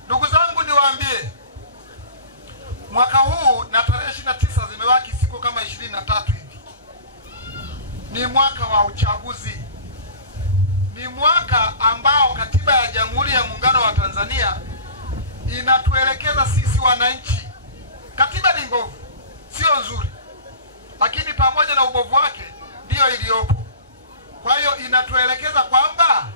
Ndugu zangu niwaambie, mwaka huu na tarehe 29 zimebaki siku kama 23 hivi. Ni mwaka wa uchaguzi. Ni mwaka ambao katiba ya Jamhuri ya Muungano wa Tanzania inatuelekeza sisi wananchi. Katiba ni mbovu, sio nzuri, lakini pamoja na ubovu wake ndio iliyopo. Kwa hiyo inatuelekeza kwamba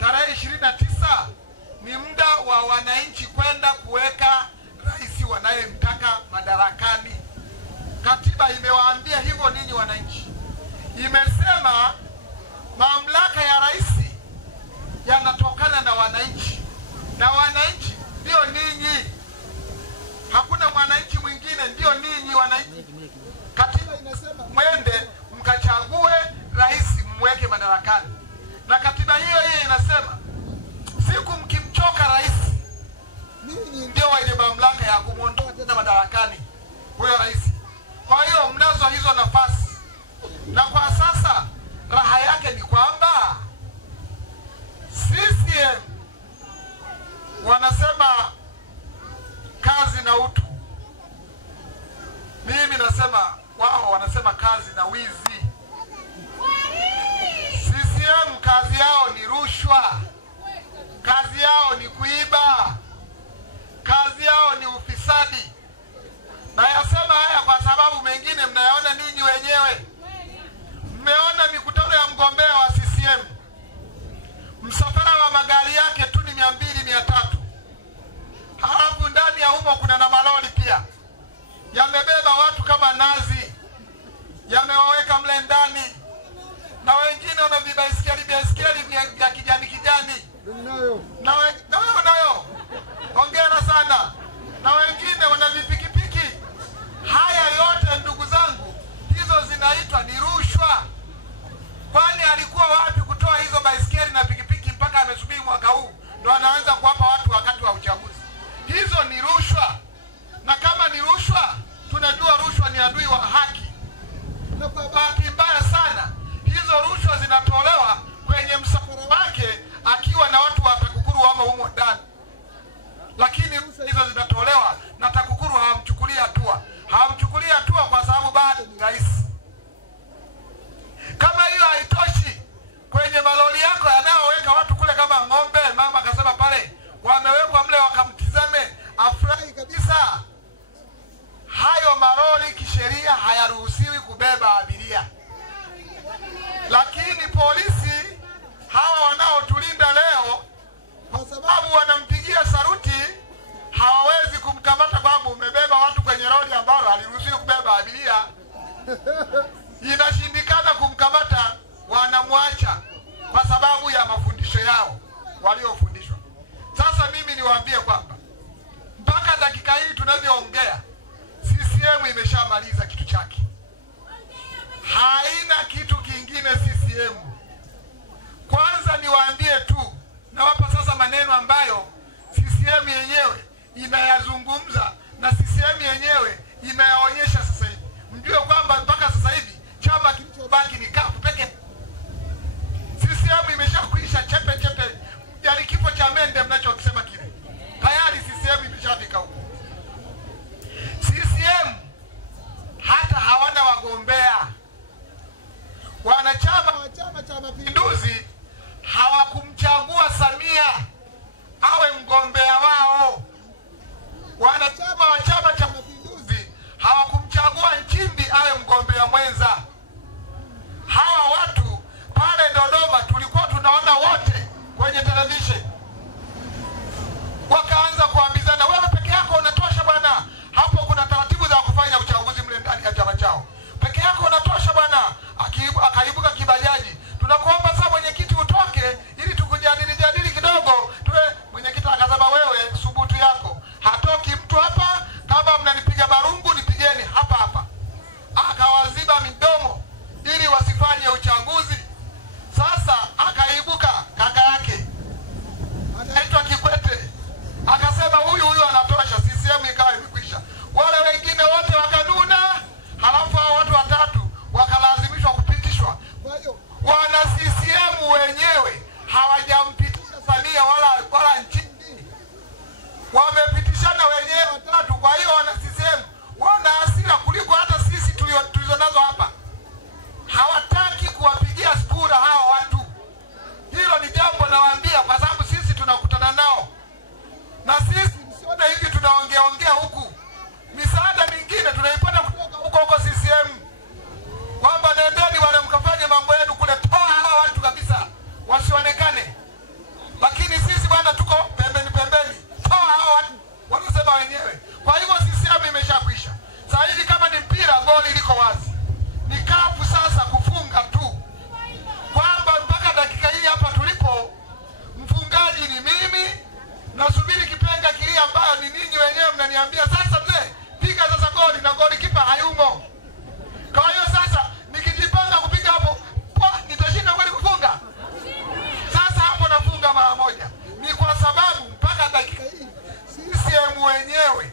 tarehe 29 ni muda wa wananchi kwenda kuweka rais wanayemtaka madarakani. Katiba imewaambia hivyo ninyi wananchi. Imesema mamlaka ya rais yanatokana na wananchi, na wananchi ndio ninyi. Hakuna mwananchi mwingine, ndio ninyi wananchi. Katiba inasema mwende mkachague rais mweke madarakani, na katiba hiyo inasema siku mkimchoka rais, ninyi ndio wenye mamlaka ya kumuondoa tena madarakani huyo rais. Kwa hiyo mnazo hizo nafasi, na kwa sasa raha yake ni kwamba CCM wanasema kazi na utu. Mimi nasema wao wanasema kazi na wizi. CCM kazi yao ni rushwa, kazi yao ni kuiba, kazi yao ni ufisadi. Na yasema haya kwa sababu mengine mnayaona ninyi wenyewe. Mmeona mikutano ya mgombea wa CCM, msafara wa magari yake tu ni 200-300. Halafu ndani ya humo kuna na malori pia yamebeba watu kama nazi, yamewaweka mle ndani, na wengine wana vibaiskeli vya kijani na wewe nayo hongera sana, na wengine wana vipikipiki. Haya yote ndugu zangu, hizo zinaitwa ni rushwa. Kwani alikuwa wapi kutoa hizo baiskeli na pikipiki mpaka amesubiri mwaka huu ndio anaanza kuwapa watu wakati wa uchaguzi? Hizo ni rushwa, na kama ni rushwa, tunajua rushwa ni adui wa haki. Na kwa bahati mbaya sana, hizo rushwa zinatolewa kwenye msafara wake akiwa na watu wa TAKUKURU wamo humo ndani. Lakini rushwa hizo zinatolewa na TAKUKURU hawamchukulia hatua. Hawamchukulia hatua kwa sababu bado ni rais. Kama hiyo haitoshi, kwenye malori yako yanayoweka watu kule kama ng'ombe, mama akasema pale wamewekwa mle wakamtizame afurahi kabisa. Hayo malori kisheria hayaruhusiwi kubeba abiria. Lakini polisi hawa wanaotulinda leo, kwa sababu wanampigia saruti, hawawezi kumkamata kwamba umebeba watu kwenye lori ambalo haliruhusiwi kubeba abiria. Inashindikana kumkamata, wanamwacha kwa sababu ya mafundisho yao waliofundishwa. Sasa mimi niwaambie kwamba mpaka dakika hii tunavyoongea, CCM imeshamaliza kitu chake. Haina kitu kingine CCM. Kwanza niwaambie tu, nawapa sasa maneno ambayo CCM yenyewe inayazungumza na CCM yenyewe inayaonyesha sasa hivi. Mjue kwamba mpaka sasa hivi chama kilichobaki ni CUF pekee. CCM imeshakuisha chepe. Yaani kifo cha mende mnachokisema kile. Tayari CCM imeshafika huko. CCM hata hawana wagombea. Wanachama wa Chama cha Mapinduzi hawakumchagua Samia awe mgombea wao. Wanachama wa Chama cha Mapinduzi hawakumchagua wamepitishana wenyewe watatu. Kwa hiyo wana CCM wana hasira kuliko hata sisi tulizonazo hapa. Hawataki kuwapigia kura hawa watu. Hilo ni jambo nawaambia, kwa sababu sisi tunakutana nao. Na sisi siona hivi tunaongea huku. Misaada mingine tunaipata kutoka huko CCM. Kwamba nendeni wale mkafanye mambo yenu kule, toa hawa watu kabisa wasionekane. Lakini sisi bwana tuko pembeni. Toa hawa watu wanasema wenyewe. Kwa hivyo CCM imeshakwisha. Sasa hivi kama ni mpira, goli liko wazi. Ni kafu sasa kufunga tu. Kwamba mpaka dakika hii hapa tulipo, mfungaji ni mimi, nasubiri kipenga kile ambayo ni ninyi wenyewe mnaniambia sasa mzee piga sasa goli, na goli kipa hayumo. Kwa hiyo sasa nikijipanga kupiga hapo, nitashinda kweli kufunga? Sasa hapo nafunga mara moja. Ni kwa sababu mpaka dakika hii CCM wenyewe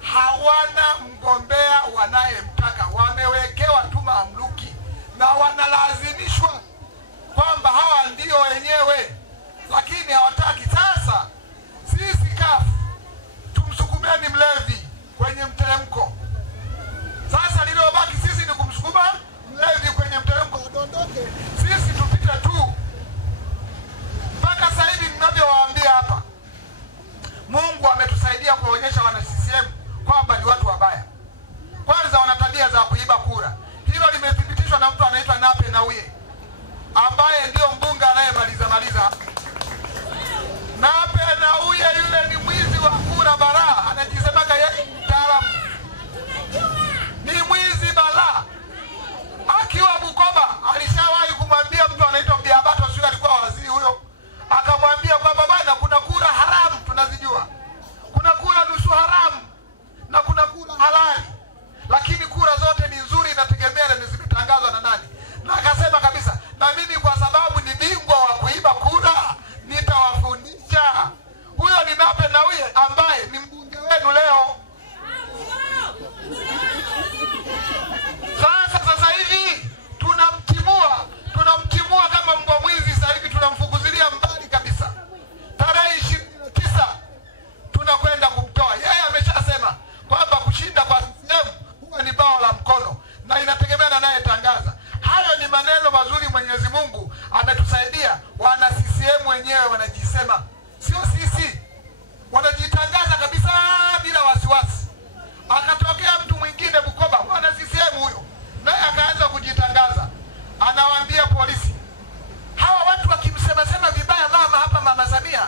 hawana mgombea wanayemtaka. Wamewekewa tu mamluki na wanalazimishwa kwamba hawa ndio wenyewe, lakini hawataki. Sasa sisi kafu tumsukumeni mlevi kwenye mteremko. Sasa lililobaki sisi ni kumsukuma mlevi kwenye mteremko adondoke, sisi tupite tu. Mpaka sasa hivi ninavyowaambia hapa, Mungu ametusaidia kuonyesha wana CCM kwamba ni watu wabaya. Kwanza wana tabia za kuiba kura. Hilo limethibitishwa na mtu anaitwa Nape Nnauye, ambaye ndio mbunge anayemaliza. Nape Nnauye yule ni mwizi wa kura bara, anajisemaga yeye mtaalamu. Ni mwizi bara. Akiwa Bukoba alishawahi kumwambia mtu anaitwa Biabato, sio alikuwa waziri huyo, akamwambia kwamba bwana kuna kura haramu tunazijua. Kuna kura nusu haramu na kuna kura halali. Lakini kura zote ni nzuri, inategemea na zimetangazwa na nani. Na akasema kabisa, na mimi kwa sababu ni bingwa wa kuiba kura nitawafundisha. Huyo ni Nape Nnauye ambaye ni mbunge wenu leo. Sasa hivi tunamtimua kama mbwa mwizi. Sasa hivi tunamfukuzilia mbali kabisa. Tarehe 29 tunakwenda kumtoa. Yeye ameshasema kwamba kushinda kwa CCM huwa ni bao la mkono, na inategemea na naye tangaza. Hayo ni maneno mazuri. Mwenyezi Mungu ametusaidia. Wana CCM wenyewe wanajisema, sio sisi. Wanajitangaza kabisa bila wasiwasi. Akatokea mtu mwingine Bukoba, wana CCM huyo, naye akaanza kujitangaza. Anawaambia polisi, hawa watu wakimsema vibaya mama Samia,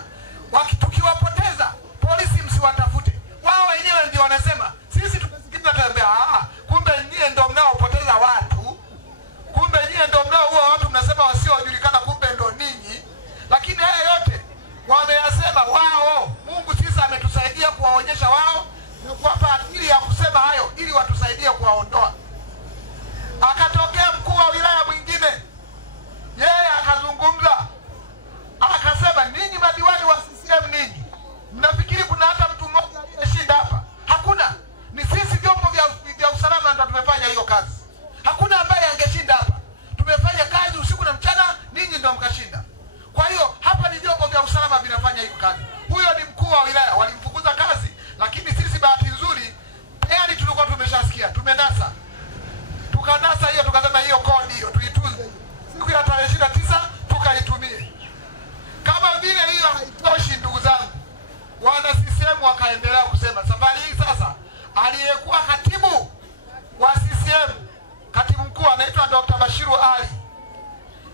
tukiwapoteza polisi msiwatafute. Wao wenyewe ndio wanasema. Sisi tumesikiliza tembea. Kumbe nyie ndio mnaopoteza watu. Kumbe nyie ndio mnaoua watu, mnasema wasiojulikana, kumbe ndio ninyi. Lakini haya yote wameyasema wao. Mungu sisi ametusaidia kuwaonyesha wao na kuwapa akili ya kusema hayo ili watusaidie kuwaondoa. Akatokea mkuu wa wilaya mwingine, yeye akazungumza, akasema ninyi madiwani wa CCM ninyi mnafikiri kuna hata mtu mmoja aliyeshinda hapa? Hakuna. Ni sisi vyombo vya usalama ndio tumefanya hiyo kazi. Hakuna ambaye angeshinda hapa. Tumefanya kazi usiku na mchana, ninyi ndio mkashinda. Kwa hiyo hapa ni vyombo vya usalama vinafanya hiyo kazi. Huyo ni mkuu wa wilaya, walimfukuza kazi, lakini sisi bahati nzuri tayari tulikuwa tumeshasikia, tumenasa. Tukanasa hiyo, tukasema hiyo kodi hiyo tuitunze. Siku ya tarehe 29 tukaitumie. Kama vile hiyo haitoshi, ndugu zangu, wana CCM wakaendelea kusema safari hii sasa aliyekuwa katibu wa CCM, katibu mkuu anaitwa Dr. Bashiru Ali,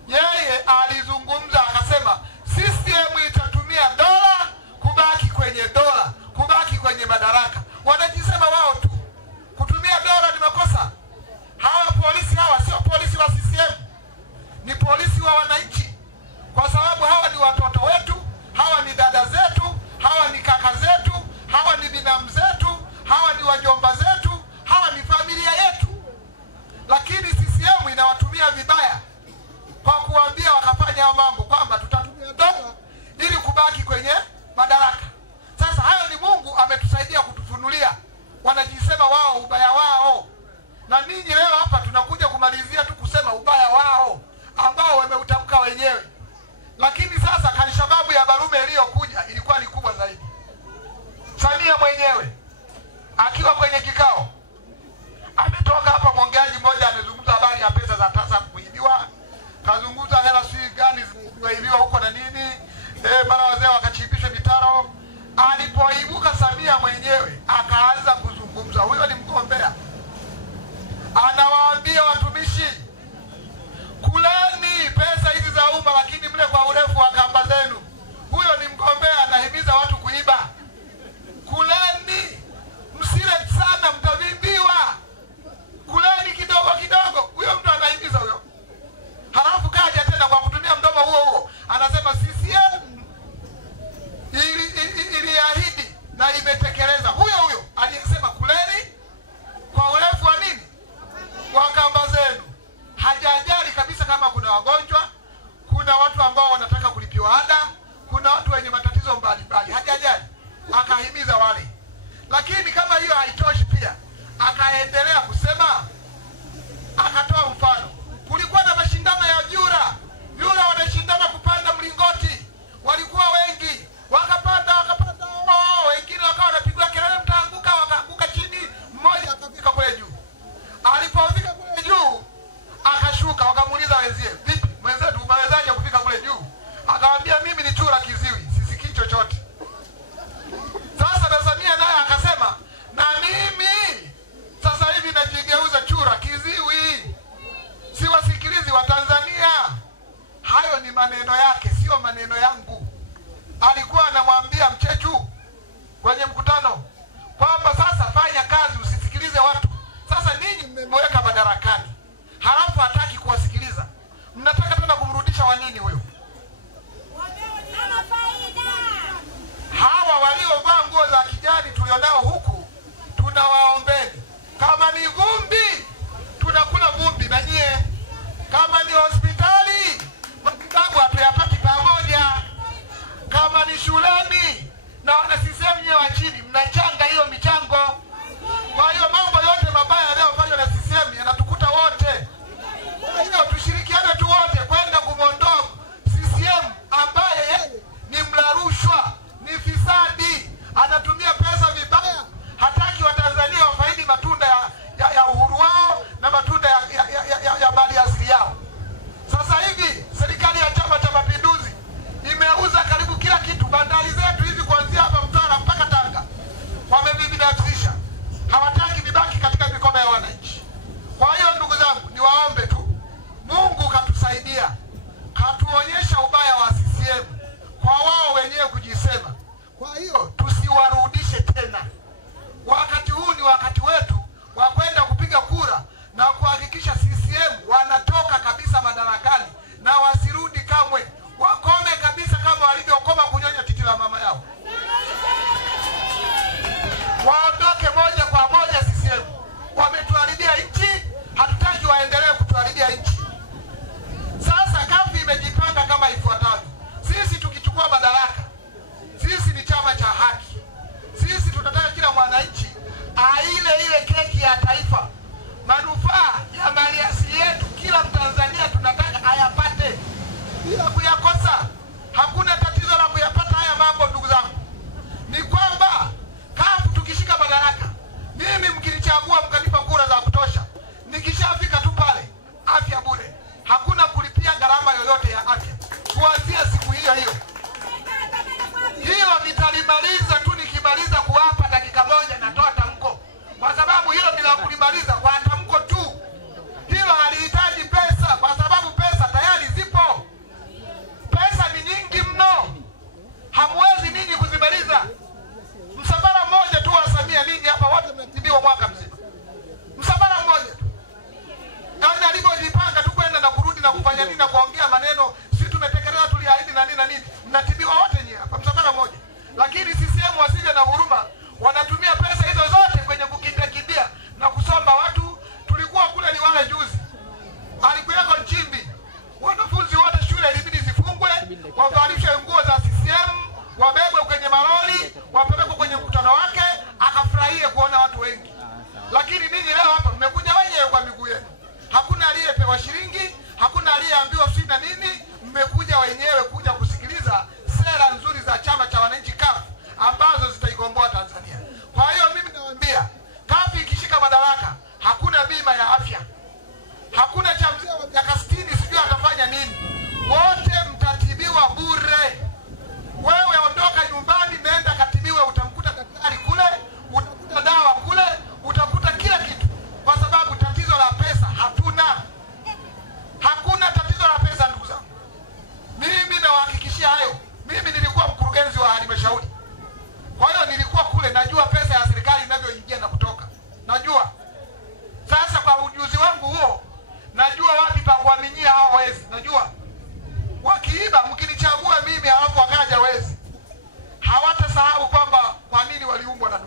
yeye alizungumza akasema CCM itatumia dola kubaki kwenye dola, kubaki kwenye madaraka. Wanajisema wao tu. Kutumia dola ni makosa. Hawa polisi hawa sio polisi wa CCM, ni polisi wa wananchi. Kwa sababu hawa ni watoto wetu, hawa ni dada zetu, hawa ni kaka zetu, hawa ni binamu zetu, hawa ni wajomba zetu, hawa ni familia yetu. Lakini CCM inawatumia vibaya kwa kuambia wakafanya mambo kwamba tutatumia dola ili kubaki kwenye madaraka. Sasa hayo ni Mungu ametusaidia kutufunulia. Wanajisema wao ubaya wao. Na ninyi leo hapa tunakuja kumalizia tu kusema ubaya wao ambao wameutamka wenyewe. Lakini sasa kanishababu ya Barume iliyokuja ilikuwa ni kubwa zaidi. kwenye kikao. Ametoka hapa mwongeaji mmoja amezungumza habari ya pesa za TASAF kuibiwa. Kazungumza hela si gani zimeibiwa huko na nini. Mara wazee wakachimbishwa mitaro. Alipoibuka Samia mwenyewe akaanza kuzungumza. Huyo ni mgombea. Anawaambia watumishi, kuleni pesa hizi za umma lakini mle kwa urefu wa kamba zenu. Huyo ni mgombea anahimiza watu kuiba. Kuleni, msile sana mtavimbiwa. Kuleni kidogo kidogo. Huyo mtu anahimiza huyo. Halafu kaja tena kwa kutumia mdomo huo huo anasema CCM iliahidi na imetekeleza. Huyo aliyesema kuleni kwa urefu wa nini? Kwa kamba zenu. Hajajali kabisa kama kuna wagonjwa, kuna watu ambao wanataka kulipiwa ada, kuna watu wenye matatizo mbalimbali. Hajajali. Akahimiza wale. Lakini kama hiyo haitoshi pia, akaendelea kusema, akatoa mfano. Kulikuwa na mashindano ya vyura. Vyura wanashindana kupanda mlingoti. Walikuwa wengi. Wakapanda. Wengine wakawa wanapigwa kelele mtaanguka, wakaanguka chini, mmoja akafika kule juu. Alipofika kule juu, akashuka, wakamuuliza wenzie, "Vipi? Mwenzetu umewezaje kufika kule juu?" Akamwambia, "Mimi ni chura kiziwi, sisikii chochote." Sasa na Samia naye akasema, "Na mimi sasa hivi najigeuza chura kiziwi."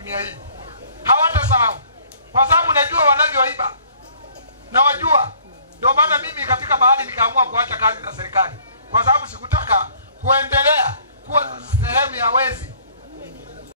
dunia hii. Hawatasahau kwa sababu najua wanavyoiba na wajua. Ndio maana mimi katika bahari nikaamua kuacha kazi za serikali, kwa sababu sikutaka kuendelea kuwa sehemu ya wezi